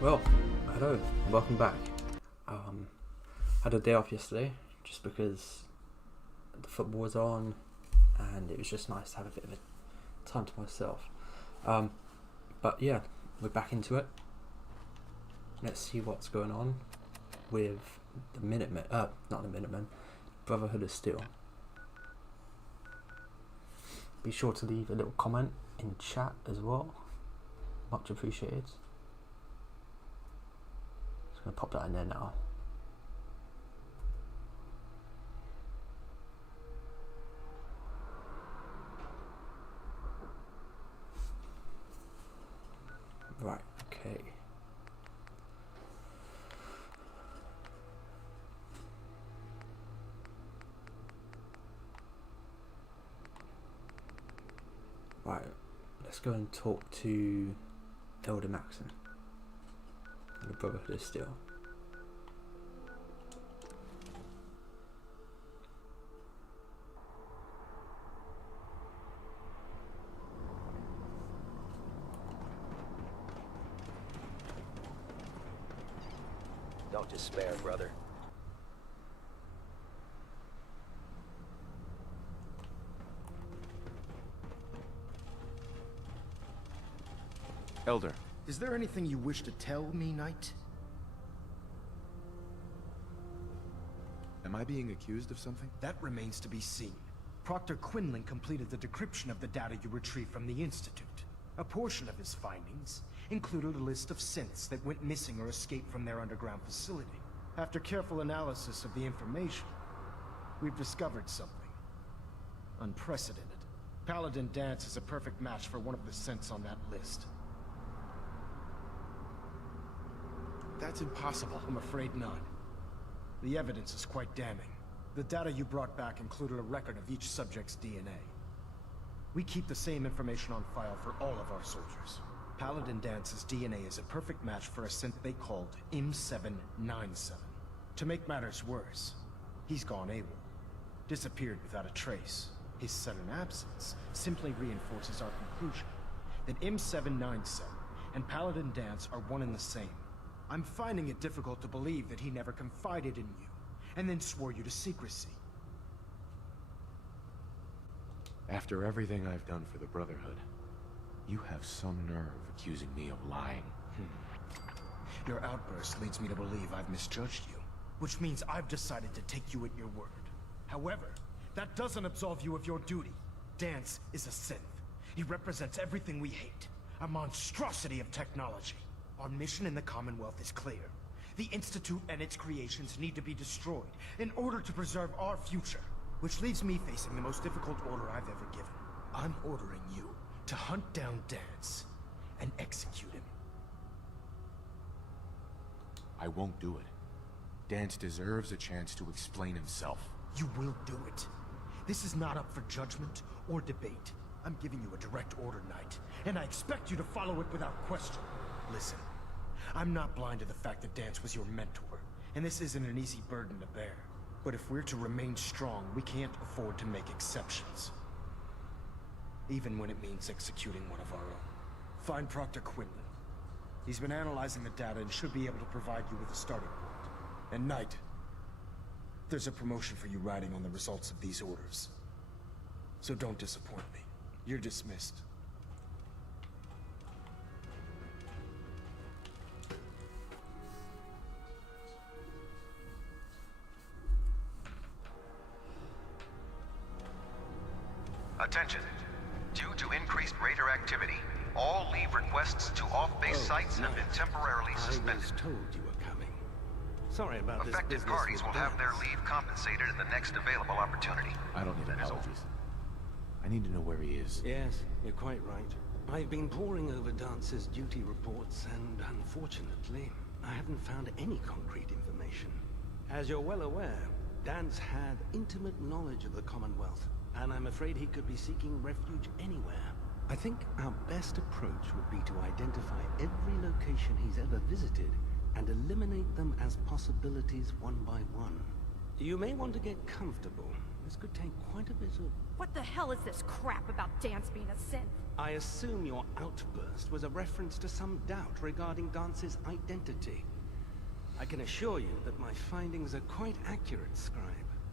Well, hello, welcome back. Had a day off yesterday just because the football was on and it was just nice to have a bit of a time to myself. But yeah, we're back into it. Let's see what's going on with the Minutemen, not the Minutemen, Brotherhood of Steel. Be sure to leave a little comment in chat as well. Much appreciated. Just gonna pop that in there now. Right, okay. Right, let's go and talk to Elder Maxon and the Brotherhood of Steel. Don't despair, brother. Elder. Is there anything you wish to tell me, Knight? Am I being accused of something? That remains to be seen. Proctor Quinlan completed the decryption of the data you retrieved from the Institute. A portion of his findings included a list of synths that went missing or escaped from their underground facility. After careful analysis of the information, we've discovered something unprecedented. Paladin Dance is a perfect match for one of the synths on that list. That's impossible. I'm afraid not. The evidence is quite damning. The data you brought back included a record of each subject's DNA. We keep the same information on file for all of our soldiers. Paladin Dance's DNA is a perfect match for a synth they called M797. To make matters worse, he's gone AWOL. Disappeared without a trace. His sudden absence simply reinforces our conclusion that M797 and Paladin Dance are one and the same. I'm finding it difficult to believe that he never confided in you, and then swore you to secrecy. After everything I've done for the Brotherhood, you have some nerve accusing me of lying. Your outburst leads me to believe I've misjudged you, which means I've decided to take you at your word. However, that doesn't absolve you of your duty. Dance is a synth. He represents everything we hate, a monstrosity of technology. Our mission in the Commonwealth is clear. The Institute and its creations need to be destroyed in order to preserve our future, which leaves me facing the most difficult order I've ever given. I'm ordering you to hunt down Dance and execute him. I won't do it. Dance deserves a chance to explain himself. You will do it. This is not up for judgment or debate. I'm giving you a direct order, Knight, and I expect you to follow it without question. Listen, I'm not blind to the fact that Dance was your mentor, and this isn't an easy burden to bear. But if we're to remain strong, we can't afford to make exceptions. Even when it means executing one of our own. Find Proctor Quinlan. He's been analyzing the data and should be able to provide you with a starting point. And Knight, there's a promotion for you riding on the results of these orders. So don't disappoint me. You're dismissed. Attention. Due to increased raider activity, all leave requests to off-base sites have been temporarily suspended. I was told you were coming. Sorry about this Affected business parties will with have their Dance. leave compensated at the next available opportunity. I don't need That is all. apologies. I need to know where he is. Yes, you're quite right. I've been poring over Dance's duty reports, and unfortunately, I haven't found any concrete information. As you're well aware, Dance had intimate knowledge of the Commonwealth, and I'm afraid he could be seeking refuge anywhere. I think our best approach would be to identify every location he's ever visited and eliminate them as possibilities one by one. You may want to get comfortable. this could take quite a bit of... What the hell is this crap about Dance being a synth? I assume your outburst was a reference to some doubt regarding Dance's identity. I can assure you that my findings are quite accurate, Scribe.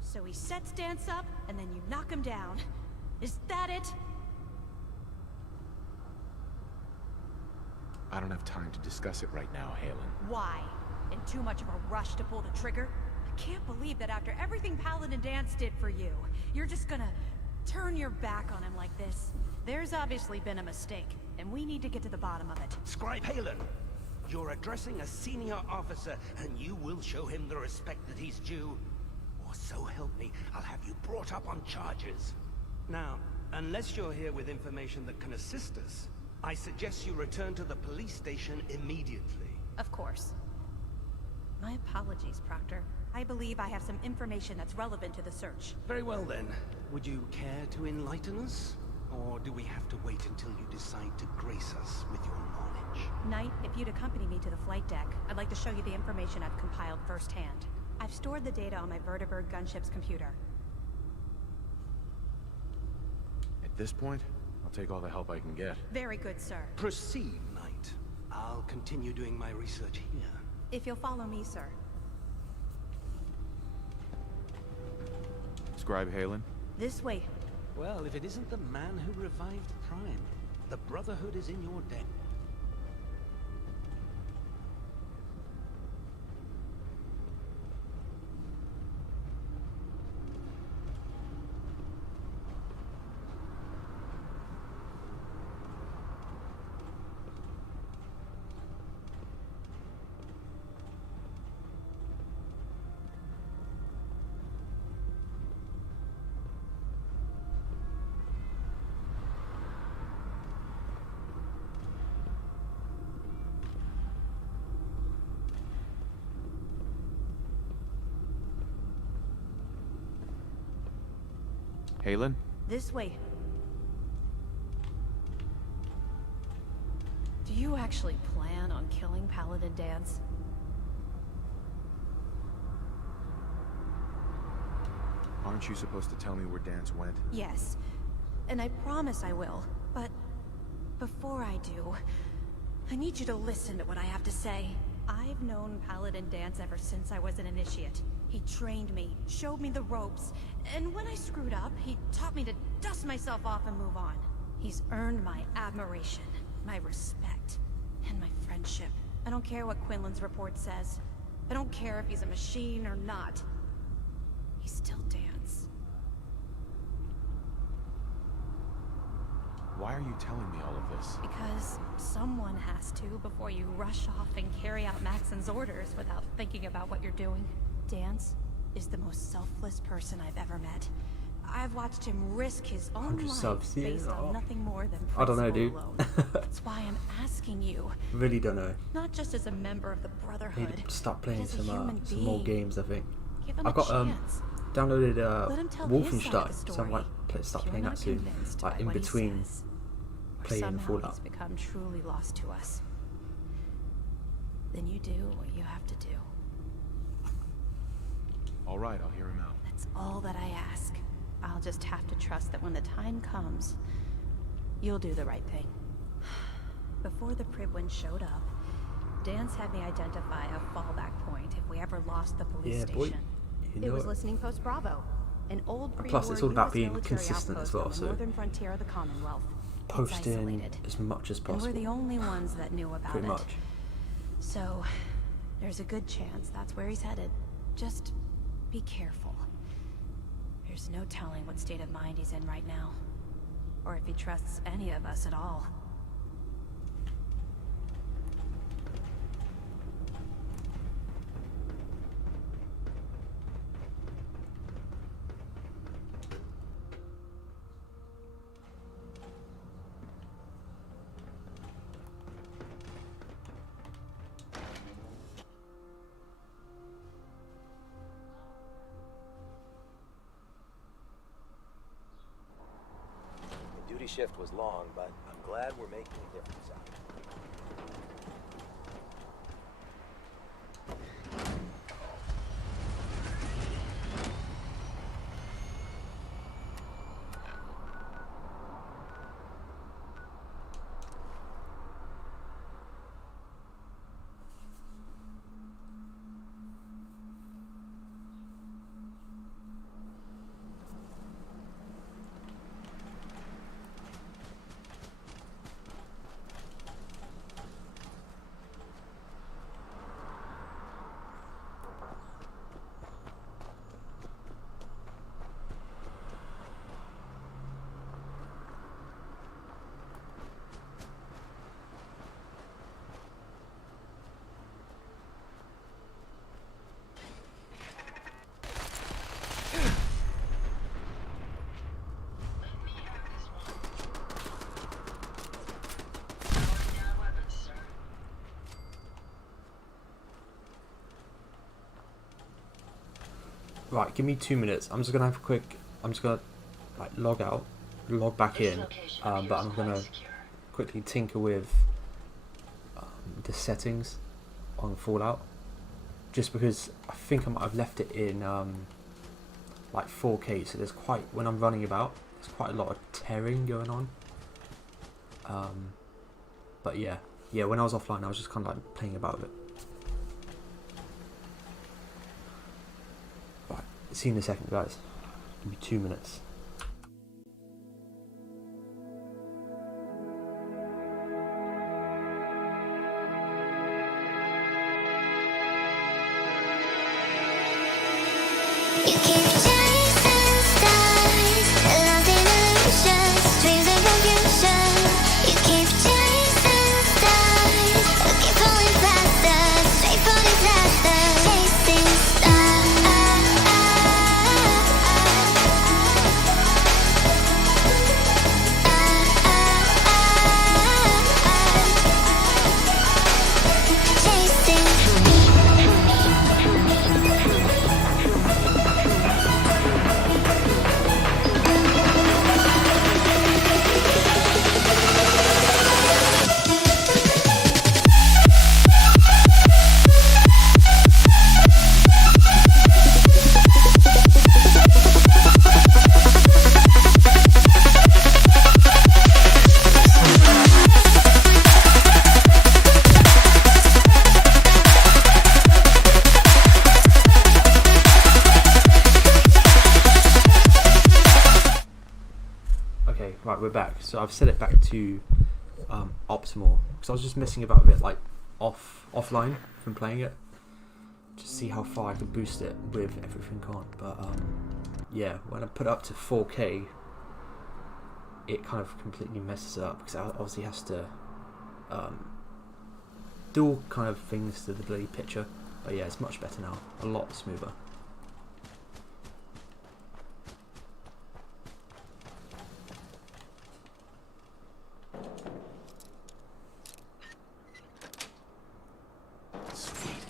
So he sets Dance up, and then you knock him down. Is that it? I don't have time to discuss it right now, Halen. Why? In too much of a rush to pull the trigger? I can't believe that after everything Paladin Dance did for you, you're just gonna turn your back on him like this. There's obviously been a mistake, and we need to get to the bottom of it. Scribe Halen, you're addressing a senior officer, and you will show him the respect that he's due. Or so help me, I'll have you brought up on charges. Now, unless you're here with information that can assist us, I suggest you return to the police station immediately. Of course. My apologies, Proctor. I believe I have some information that's relevant to the search. Very well then. Would you care to enlighten us? Or do we have to wait until you decide to grace us with your knowledge? Knight, if you'd accompany me to the flight deck, I'd like to show you the information I've compiled firsthand. I've stored the data on my Vertibird gunship's computer. At this point, I'll take all the help I can get. Very good, sir. Proceed, Knight. I'll continue doing my research here. If you'll follow me, sir. Scribe Halen? This way. Well, if it isn't the man who revived Prime, the Brotherhood is in your debt. Halen? This way. Do you actually plan on killing Paladin Dance? Aren't you supposed to tell me where Dance went? Yes. And I promise I will. But before I do, I need you to listen to what I have to say. I've known Paladin Dance ever since I was an initiate. He trained me, showed me the ropes, and when I screwed up, he taught me to dust myself off and move on. He's earned my admiration, my respect, and my friendship. I don't care what Quinlan's report says. I don't care if he's a machine or not. He's still Dance. Why are you telling me all of this? Because someone has to before you rush off and carry out Maxon's orders without thinking about what you're doing. Dance is the most selfless person I've ever met. I've watched him risk his own 100 life subs, yeah. based on nothing more than I don't know, dude. principle alone. That's why I'm asking you, Really don't know. not just as a member of the Brotherhood, Need to start but playing as a some human some more being. games, I think. Give him I a got chance. downloaded Let him tell his side of the Wolfenstein, so I story. might start If playing you're that not soon. convinced Like by in what he between says, or playing somehow Fallout. he's become truly lost to us, then you do what you have to do. All right, I'll hear him out. That's all that I ask. I'll just have to trust that when the time comes, you'll do the right thing. Before the Pribwin showed up, Dance had me identify a fallback point if we ever lost the police Yeah, boy. station. You It know was it. Listening Post Bravo, an old And plus, it's all pre-war about being US military consistent as outpost well, on the so northern frontier of the Commonwealth. It's Posting isolated, as much as and possible. we're the only ones that knew about Pretty it. much. So, there's a good chance that's where he's headed. Just be careful. There's no telling what state of mind he's in right now. Or if he trusts any of us at all. The duty shift was long, but I'm glad we're making a difference out of it. Right, give me 2 minutes. I'm just gonna have a quick. I'm just gonna like log out, log back in, but I'm gonna quickly tinker with the settings on Fallout, just because I think I might have left it in like 4K. So there's quite when I'm running about, there's quite a lot of tearing going on. But yeah, when I was offline, I was just kind of like playing about with it. Right, see you in a second, guys. Give me 2 minutes. You keep chasing stars, lost in illusions, dreams of confusion. You keep chasing stars, keep falling faster, straight for disaster. Chasing stars, chasing. Okay, right, we're back. So I've set it back to optimal because I was just messing about with it like offline from playing it, to see how far I could boost it with everything on. But yeah, when I put it up to 4K, it kind of completely messes it up because it obviously has to do all kind of things to the bloody picture. But yeah, it's much better now, a lot smoother. Sweet.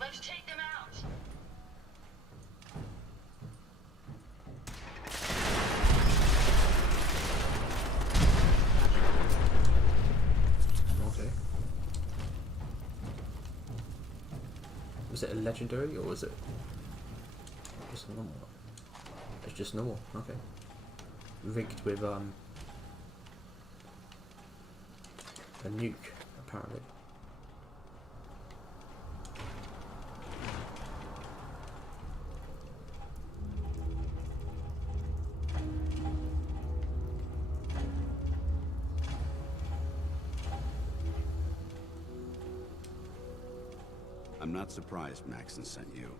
Let's take them out. Okay. Was it a legendary or was it just a normal one? It's just normal, okay. Rigged with a nuke, apparently. I'm not surprised Maxon sent you.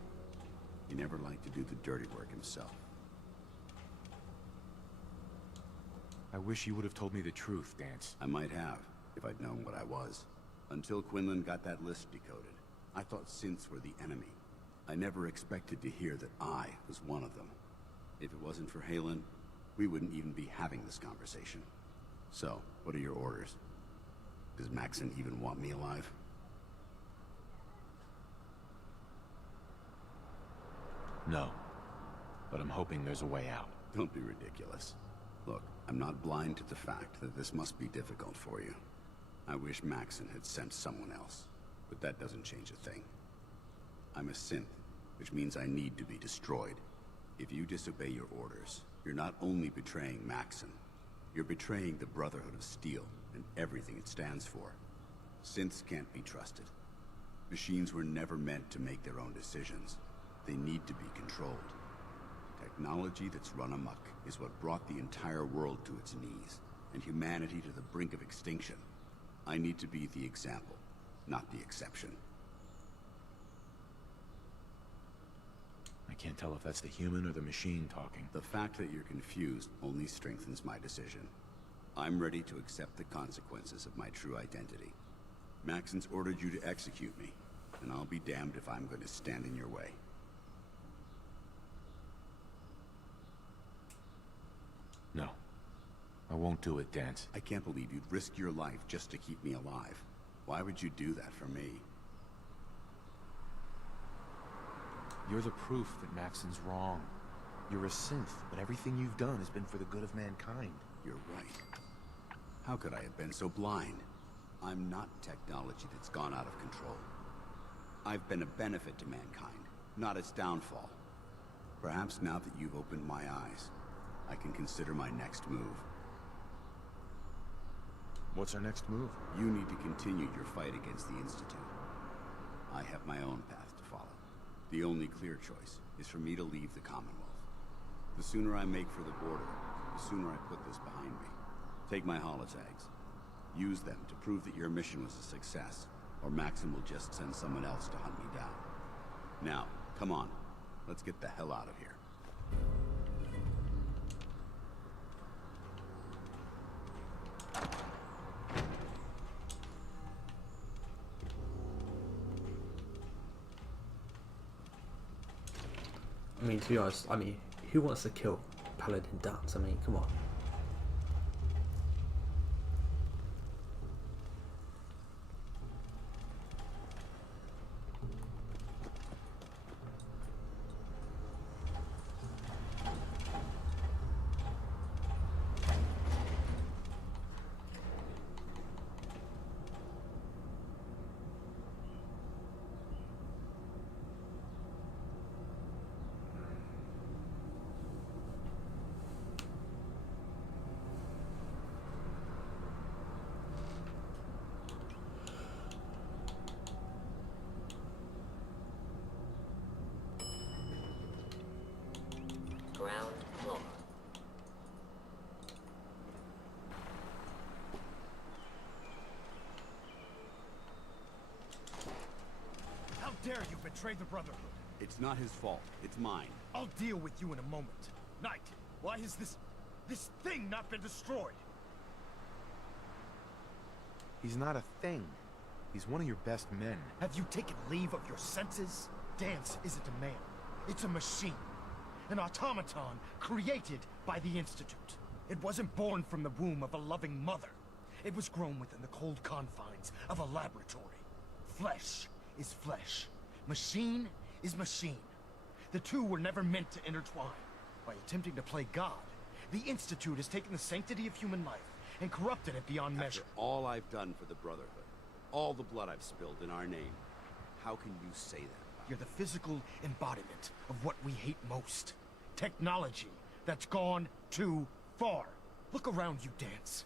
He never liked to do the dirty work himself. I wish you would have told me the truth, Dance. I might have, if I'd known what I was. Until Quinlan got that list decoded, I thought synths were the enemy. I never expected to hear that I was one of them. If it wasn't for Halen, we wouldn't even be having this conversation. So, what are your orders? Does Maxon even want me alive? No. But I'm hoping there's a way out. Don't be ridiculous. Look, I'm not blind to the fact that this must be difficult for you. I wish Maxon had sent someone else, but that doesn't change a thing. I'm a synth, which means I need to be destroyed. If you disobey your orders, you're not only betraying Maxon, you're betraying the Brotherhood of Steel and everything it stands for. Synths can't be trusted. Machines were never meant to make their own decisions. They need to be controlled. Technology that's run amok is what brought the entire world to its knees, and humanity to the brink of extinction. I need to be the example, not the exception. I can't tell if that's the human or the machine talking. The fact that you're confused only strengthens my decision. I'm ready to accept the consequences of my true identity. Maxon's ordered you to execute me, and I'll be damned if I'm going to stand in your way. No. I won't do it, Dance. I can't believe you'd risk your life just to keep me alive. Why would you do that for me? You're the proof that Maxon's wrong. You're a synth, but everything you've done has been for the good of mankind. You're right. How could I have been so blind? I'm not technology that's gone out of control. I've been a benefit to mankind, not its downfall. Perhaps now that you've opened my eyes, I can consider my next move. What's our next move? You need to continue your fight against the Institute. I have my own path to follow. The only clear choice is for me to leave the Commonwealth. The sooner I make for the border, the sooner I put this behind me. Take my holotags. Use them to prove that your mission was a success, or Maxon will just send someone else to hunt me down. Now, come on. Let's get the hell out of here. I mean, to be honest, who wants to kill Paladin Dance? I mean, come on. Ground floor. How dare you betray the Brotherhood? It's not his fault. It's mine. I'll deal with you in a moment. Knight, why has this thing not been destroyed? He's not a thing. He's one of your best men. Have you taken leave of your senses? Dance isn't a man. It's a machine. An automaton created by the Institute. It wasn't born from the womb of a loving mother. It was grown within the cold confines of a laboratory. Flesh is flesh. Machine is machine. The two were never meant to intertwine. By attempting to play God, the Institute has taken the sanctity of human life and corrupted it beyond measure. After all I've done for the Brotherhood, all the blood I've spilled in our name, how can you say that? You're the physical embodiment of what we hate most. Technology that's gone too far. Look around you, Dance.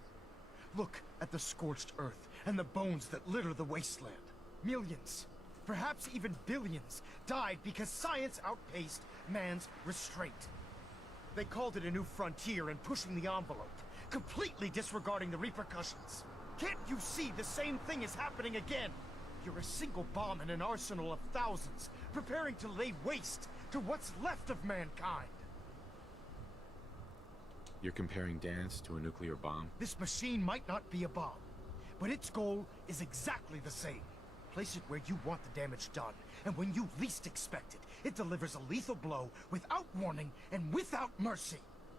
Look at the scorched earth and the bones that litter the wasteland. Millions, perhaps even billions, died because science outpaced man's restraint. They called it a new frontier and pushing the envelope, completely disregarding the repercussions. Can't you see the same thing is happening again? You're a single bomb in an arsenal of thousands, preparing to lay waste to what's left of mankind. You're comparing Dance to a nuclear bomb? This machine might not be a bomb, but its goal is exactly the same. Place it where you want the damage done, and when you least expect it, it delivers a lethal blow without warning and without mercy.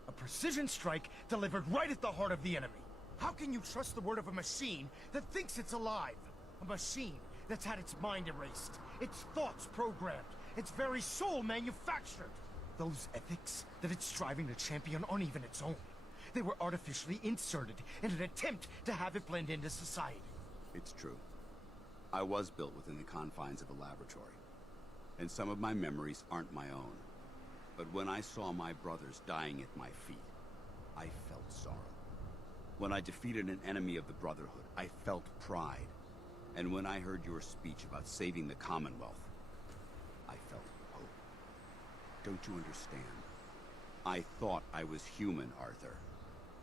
A precision strike delivered right at the heart of the enemy. How can you trust the word of a machine that thinks it's alive? A machine that's had its mind erased, its thoughts programmed, its very soul manufactured. Those ethics that it's striving to champion aren't even its own. They were artificially inserted in an attempt to have it blend into society. It's true. I was built within the confines of a laboratory, and some of my memories aren't my own. But when I saw my brothers dying at my feet, I felt sorrow. When I defeated an enemy of the Brotherhood, I felt pride. And when I heard your speech about saving the Commonwealth, I felt hope. Don't you understand? I thought I was human, Arthur.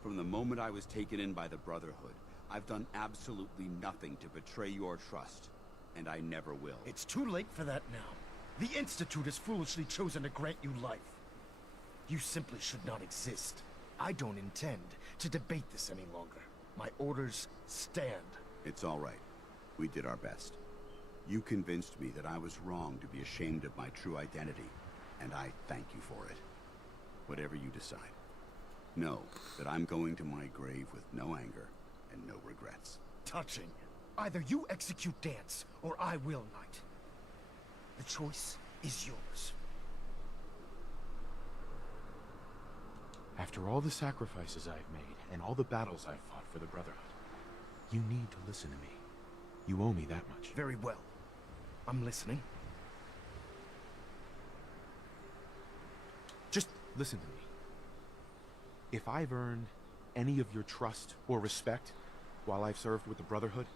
From the moment I was taken in by the Brotherhood, I've done absolutely nothing to betray your trust, and I never will. It's too late for that now. The Institute has foolishly chosen to grant you life. You simply should not exist. I don't intend to debate this any longer. My orders stand. It's all right. We did our best. You convinced me that I was wrong to be ashamed of my true identity, and I thank you for it. Whatever you decide. Know that I'm going to my grave with no anger and no regrets. Touching. Either you execute Dance, or I will, Knight. The choice is yours. After all the sacrifices I've made, and all the battles I've fought for the Brotherhood, you need to listen to me. You owe me that much. Very well. I'm listening. Just listen to me. If I've earned any of your trust or respect while I've served with the Brotherhood,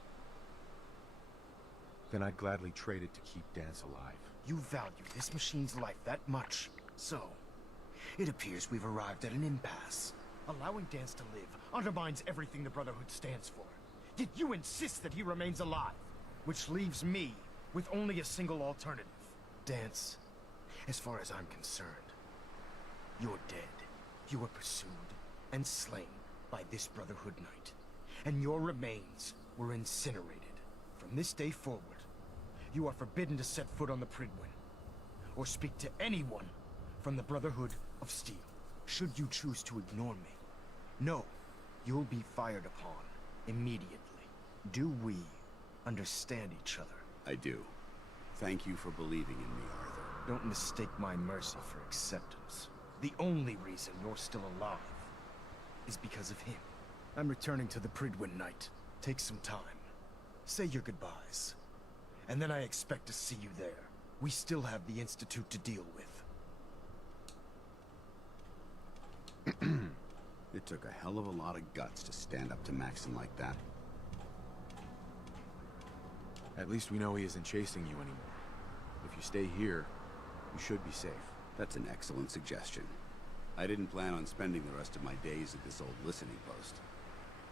then I'd gladly trade it to keep Dance alive. You value this machine's life that much. So, it appears we've arrived at an impasse. Allowing Dance to live undermines everything the Brotherhood stands for. Yet you insist that he remains alive, which leaves me with only a single alternative. Dance, as far as I'm concerned, you're dead. You were pursued and slain by this Brotherhood Knight, and your remains were incinerated. From this day forward, you are forbidden to set foot on the Pridwin, or speak to anyone from the Brotherhood of Steel. Should you choose to ignore me, know you'll be fired upon immediately. Do we understand each other? I do. Thank you for believing in me, Arthur. Don't mistake my mercy for acceptance. The only reason you're still alive is because of him. I'm returning to the Pridwin, Knight. Take some time. Say your goodbyes. And then I expect to see you there. We still have the Institute to deal with. It took a hell of a lot of guts to stand up to Maxon like that. At least we know he isn't chasing you anymore. If you stay here, you should be safe. That's an excellent suggestion. I didn't plan on spending the rest of my days at this old listening post,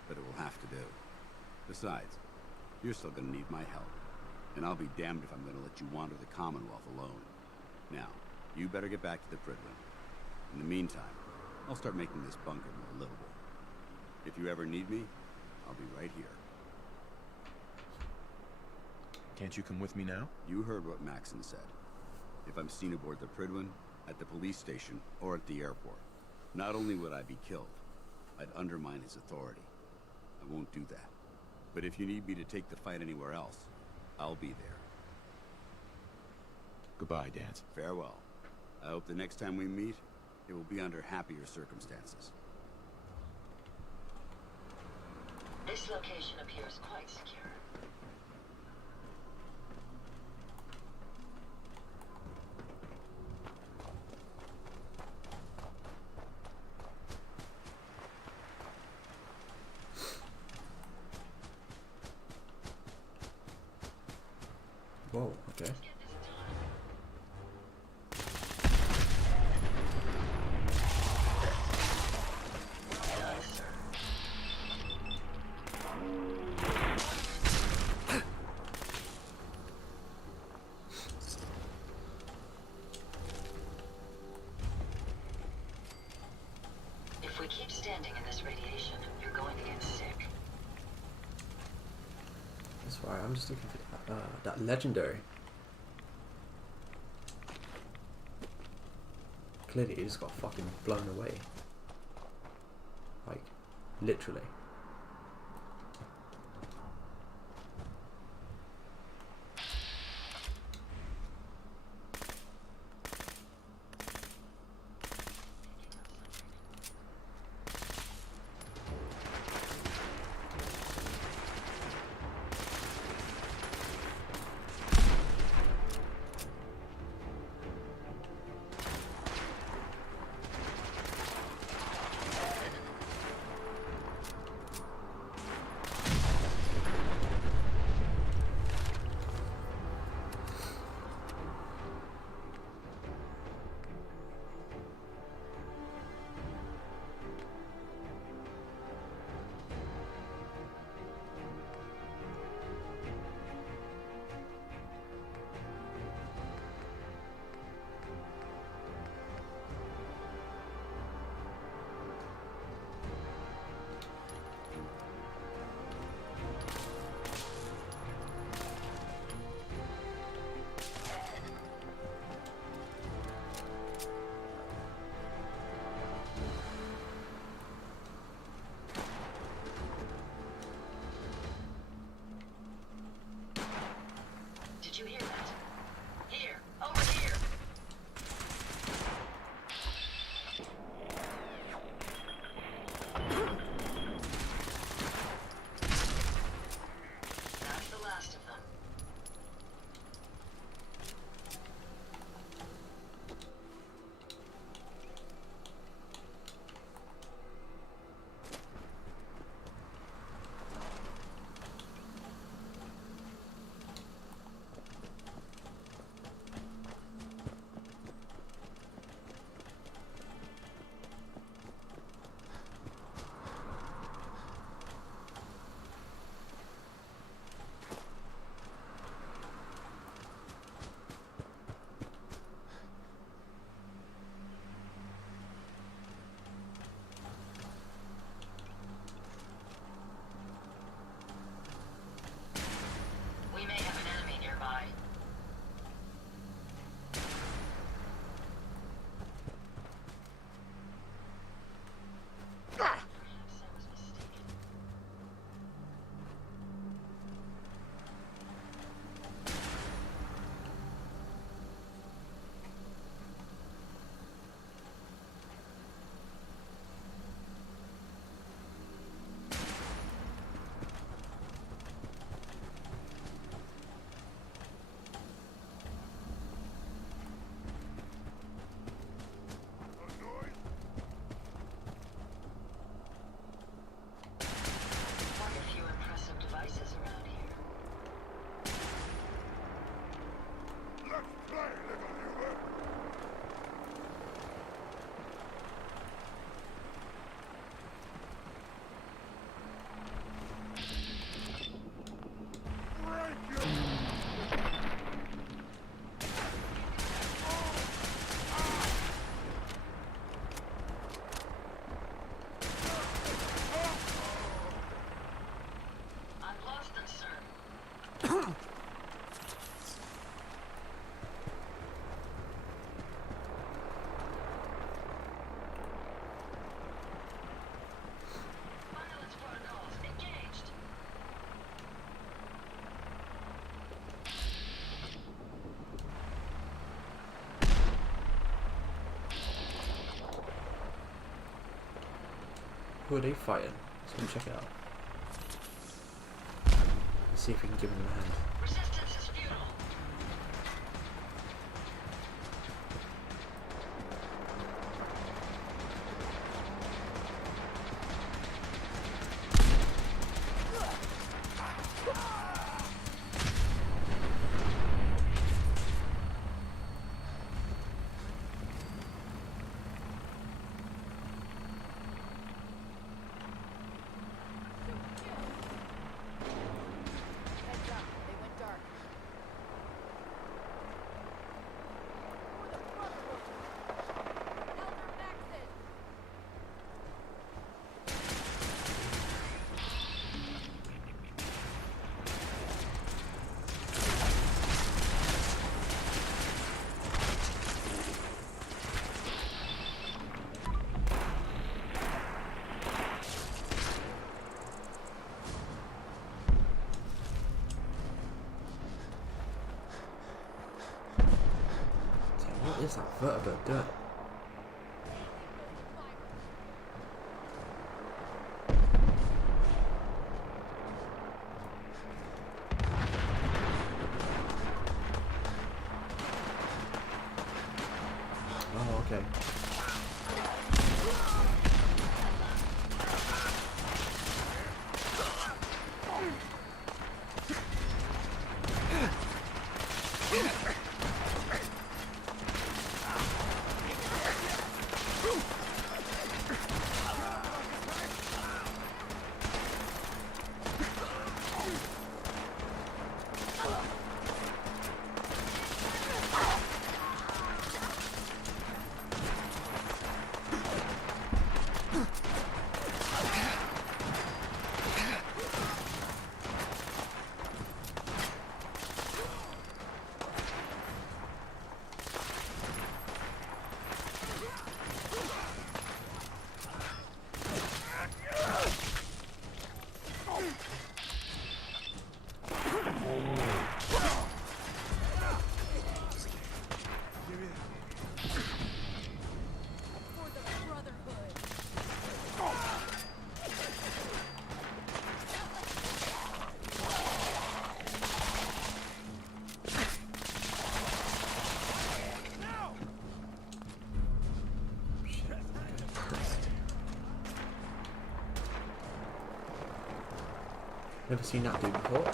but it will have to do. Besides, you're still gonna need my help, and I'll be damned if I'm gonna let you wander the Commonwealth alone. Now, you better get back to the Pridwin. In the meantime, I'll start making this bunker more livable. If you ever need me, I'll be right here. Can't you come with me now? You heard what Maxon said. If I'm seen aboard the Pridwin, at the police station, or at the airport, not only would I be killed, I'd undermine his authority. I won't do that. But if you need me to take the fight anywhere else, I'll be there. Goodbye, Dance. Farewell. I hope the next time we meet, it will be under happier circumstances. This location appears quite secure. Whoa, okay. If we keep standing in this radiation, you're going to get sick. That's why I'm just looking for that legendary. Clearly, he just got fucking blown away. Like, literally. I've lost them, sir. Violence protocols engaged. Who are they fighting? Let's go check it out. Let's see if we can give them a hand. Resistance is futile. Heads up, they went dark. For the Brotherhood! Elder Maxon! Damn, what is that vertebra doing? Oh, okay. For the Brotherhood! Never seen that dude before.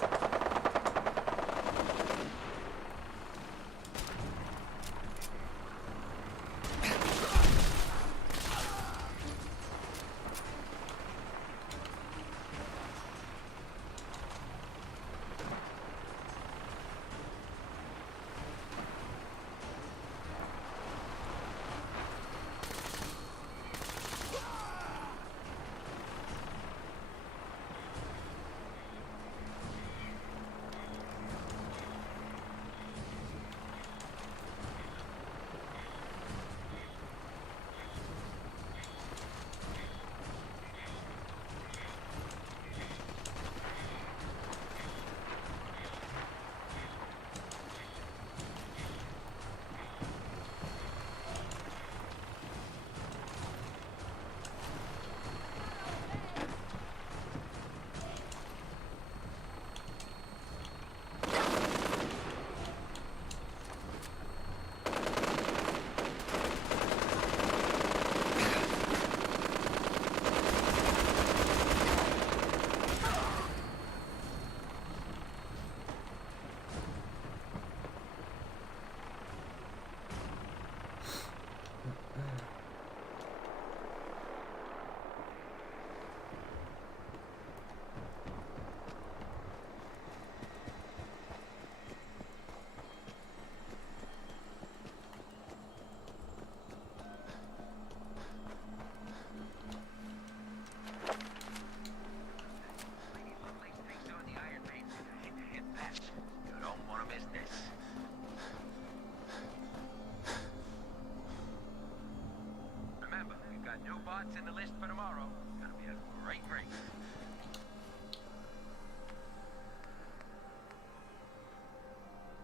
spots in the list for tomorrow. Gonna be a great race.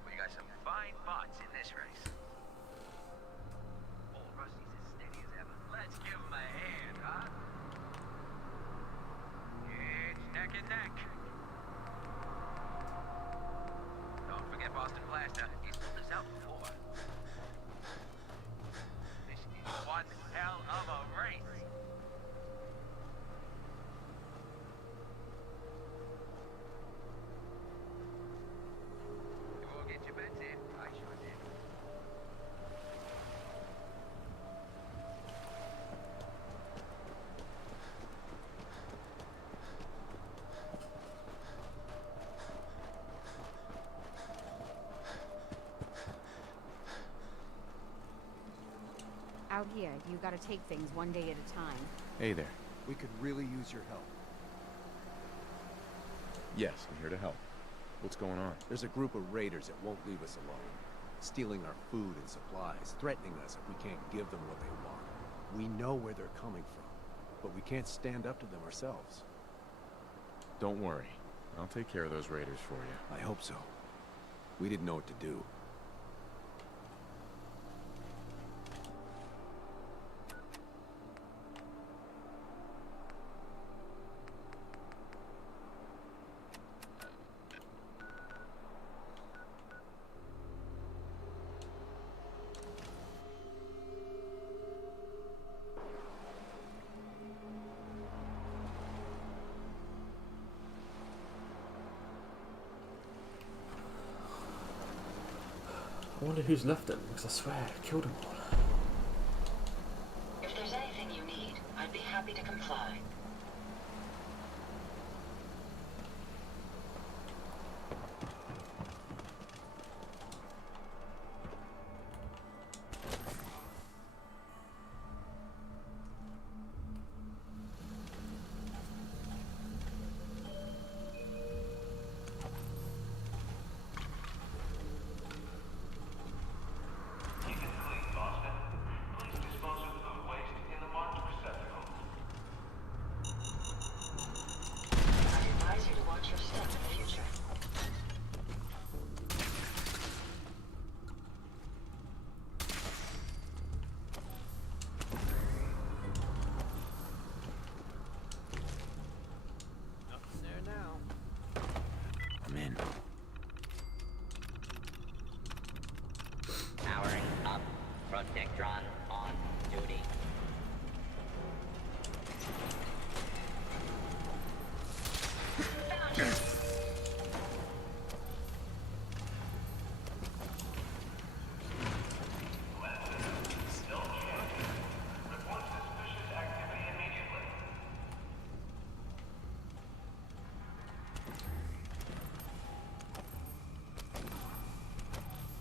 We got some fine bots in this race. Old Rusty's as steady as ever. Let's give him a hand, huh? It's neck and neck. Don't forget Boston Blaster. He's pulled this out before. This is one hell of a race. You all get your bets in? I sure did. Out here, you gotta take things one day at a time. Hey there. We could really use your help. Yes, I'm here to help. What's going on? There's a group of raiders that won't leave us alone. Stealing our food and supplies, threatening us if we can't give them what they want. We know where they're coming from, but we can't stand up to them ourselves. Don't worry. I'll take care of those raiders for you. I hope so. We didn't know what to do. I wonder who's left them, because I swear I killed them all. If there's anything you need, I'd be happy to comply. I'm in. Powering up. Protectron on duty.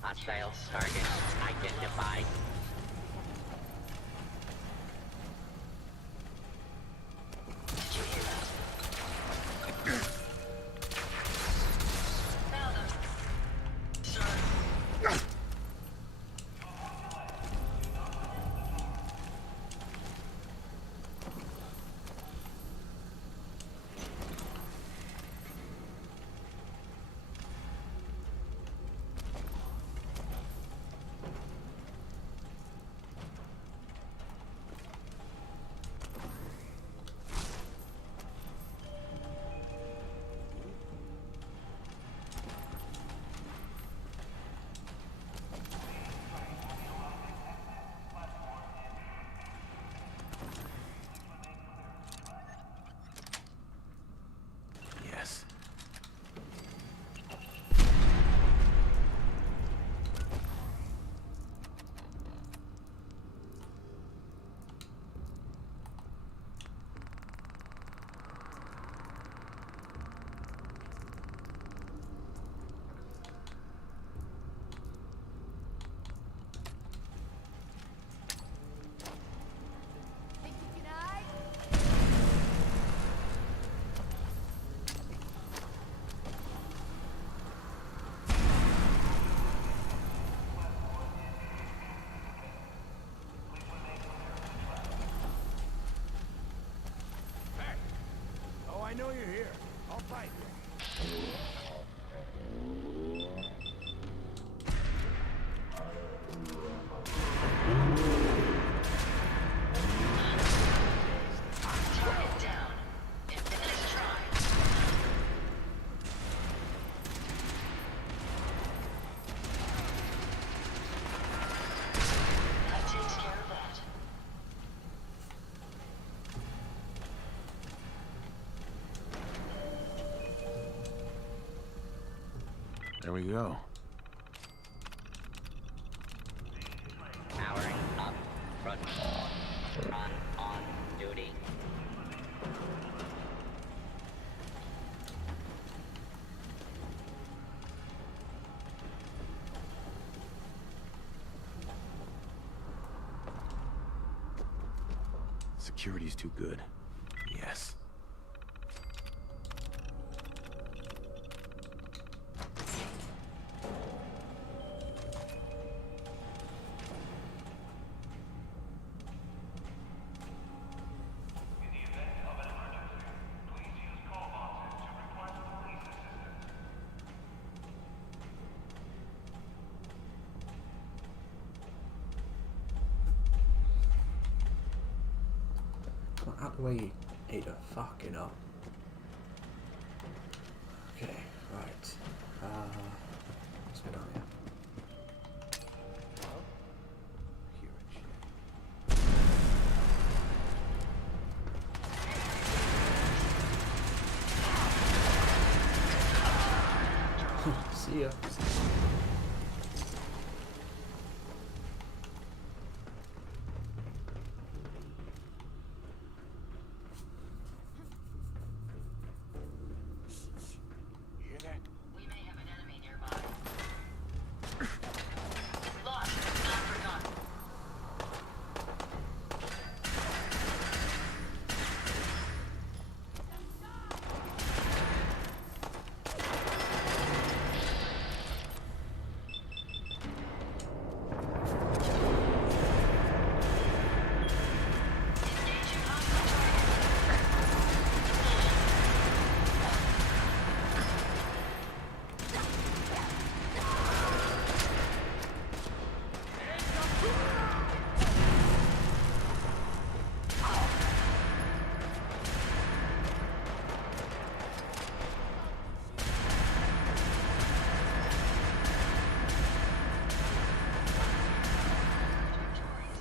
Hostile target identified. Did you hear that? Found them. Sir. Right. Target down. Nice try. That takes care of that. There we go. Powering up. Run on duty. Security's too good. Yes. Come on, out the way, Ada. Fucking up. Okay, right. Let's go down here. See ya. You hear that? We may have an enemy nearby. Lost. Not forgotten. Engaging hostile target.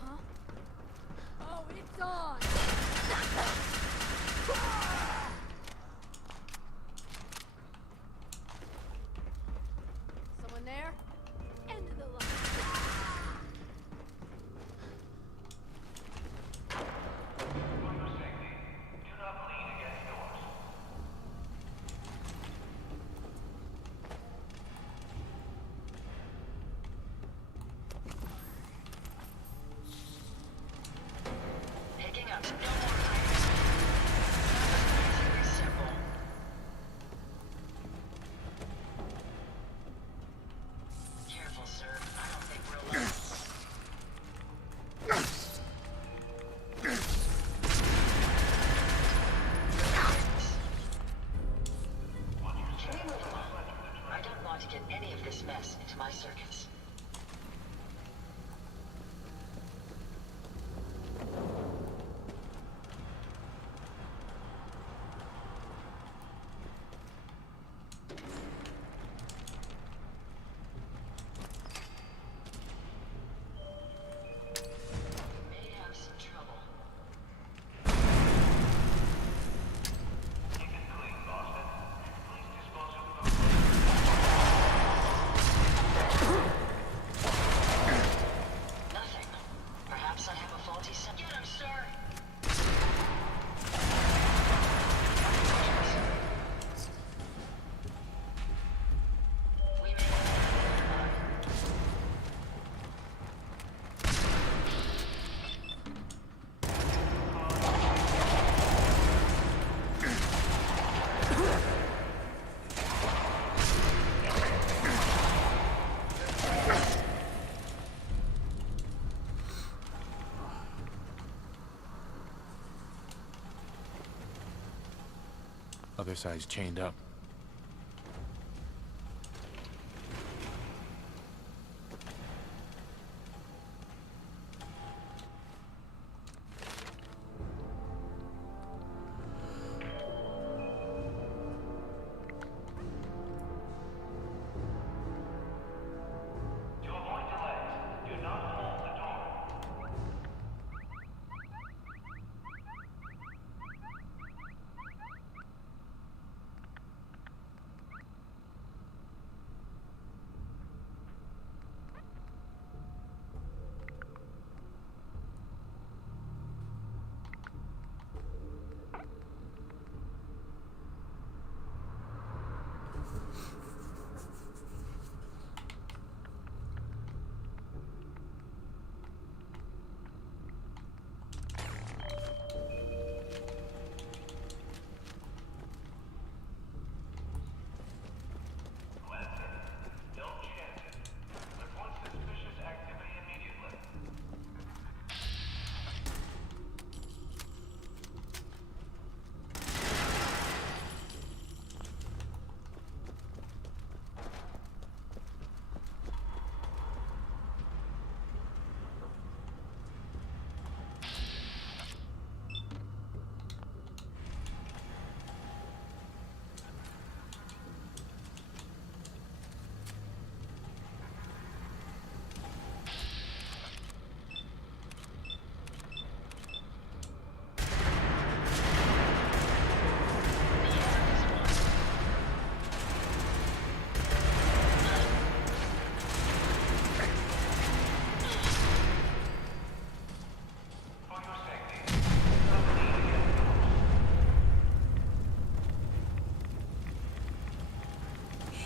Huh? Oh, it's on! Someone there? End of the line. Picking up. No more hiding. Other side's chained up.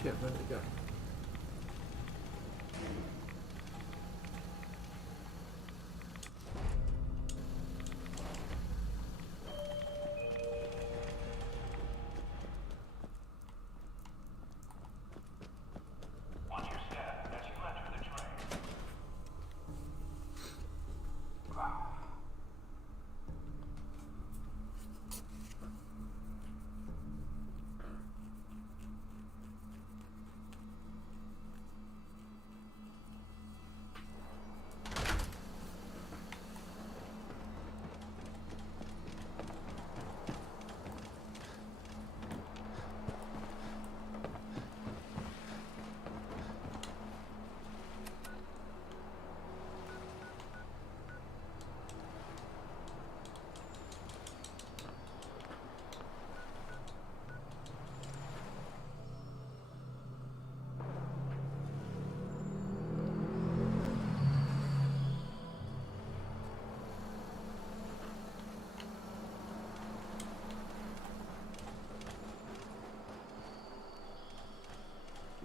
Shit, where did it go?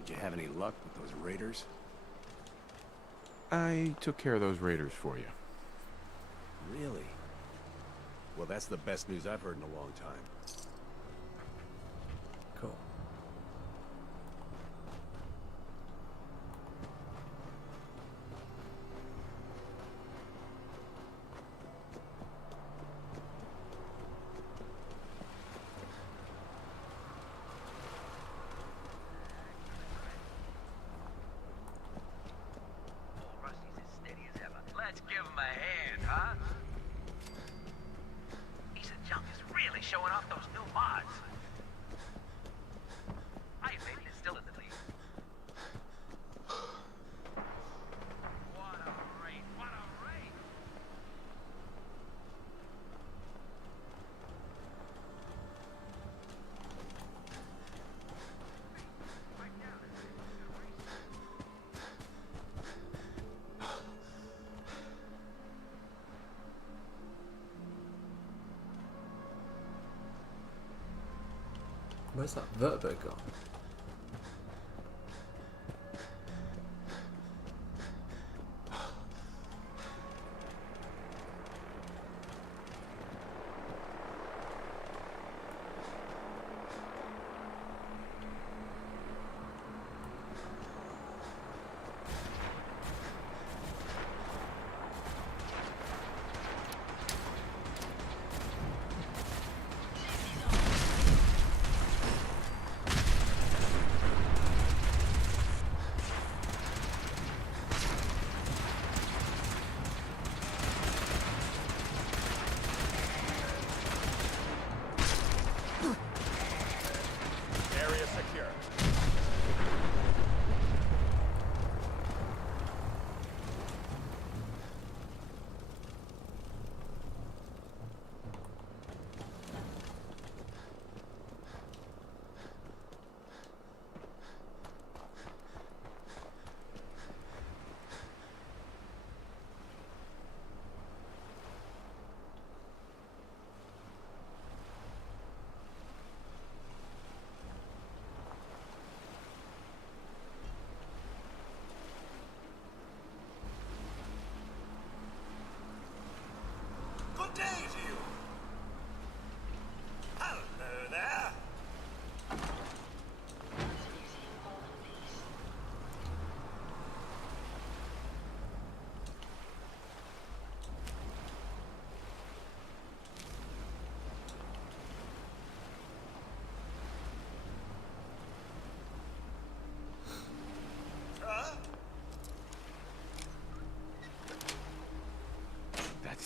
Did you have any luck with those raiders? I took care of those raiders for you. Really? Well, that's the best news I've heard in a long time. Cool. Let's give him a hand, huh? Piece of junk is really showing off those new mods. Iron Maiden is still in the lead. What a raid! What a raid! Where's that vertebra gone?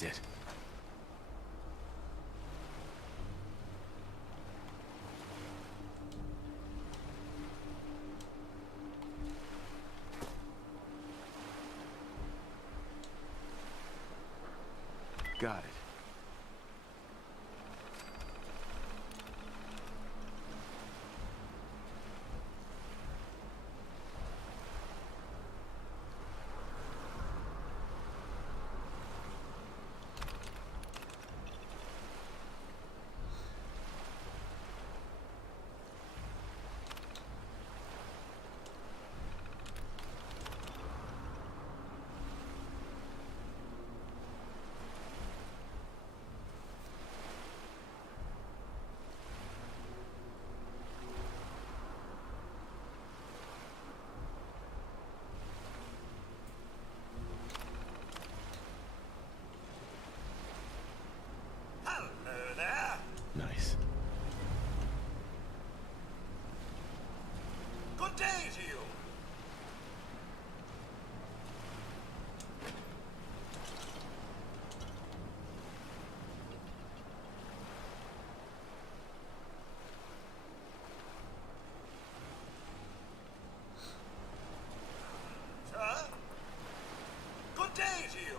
it. Got it. Nice. Good day to you. Sir? Good day to you.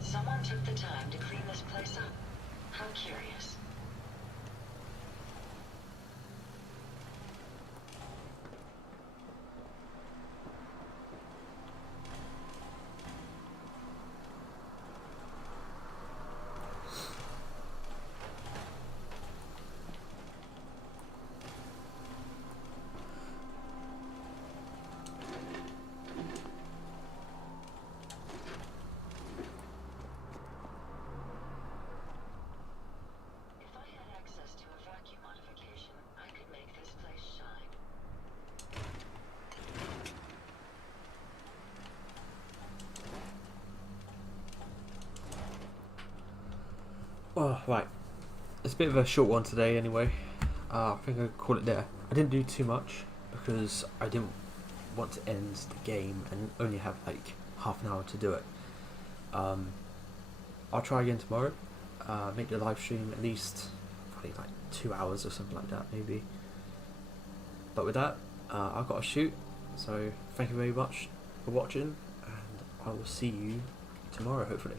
Someone took the time to clean this place up. How curious. Oh, right. It's a bit of a short one today anyway. I think I'll call it there. I didn't do too much because I didn't want to end the game and only have like half an hour to do it. I'll try again tomorrow. Make the live stream at least probably like 2 hours or something like that maybe. But with that, I've got to shoot. So thank you very much for watching and I will see you tomorrow hopefully.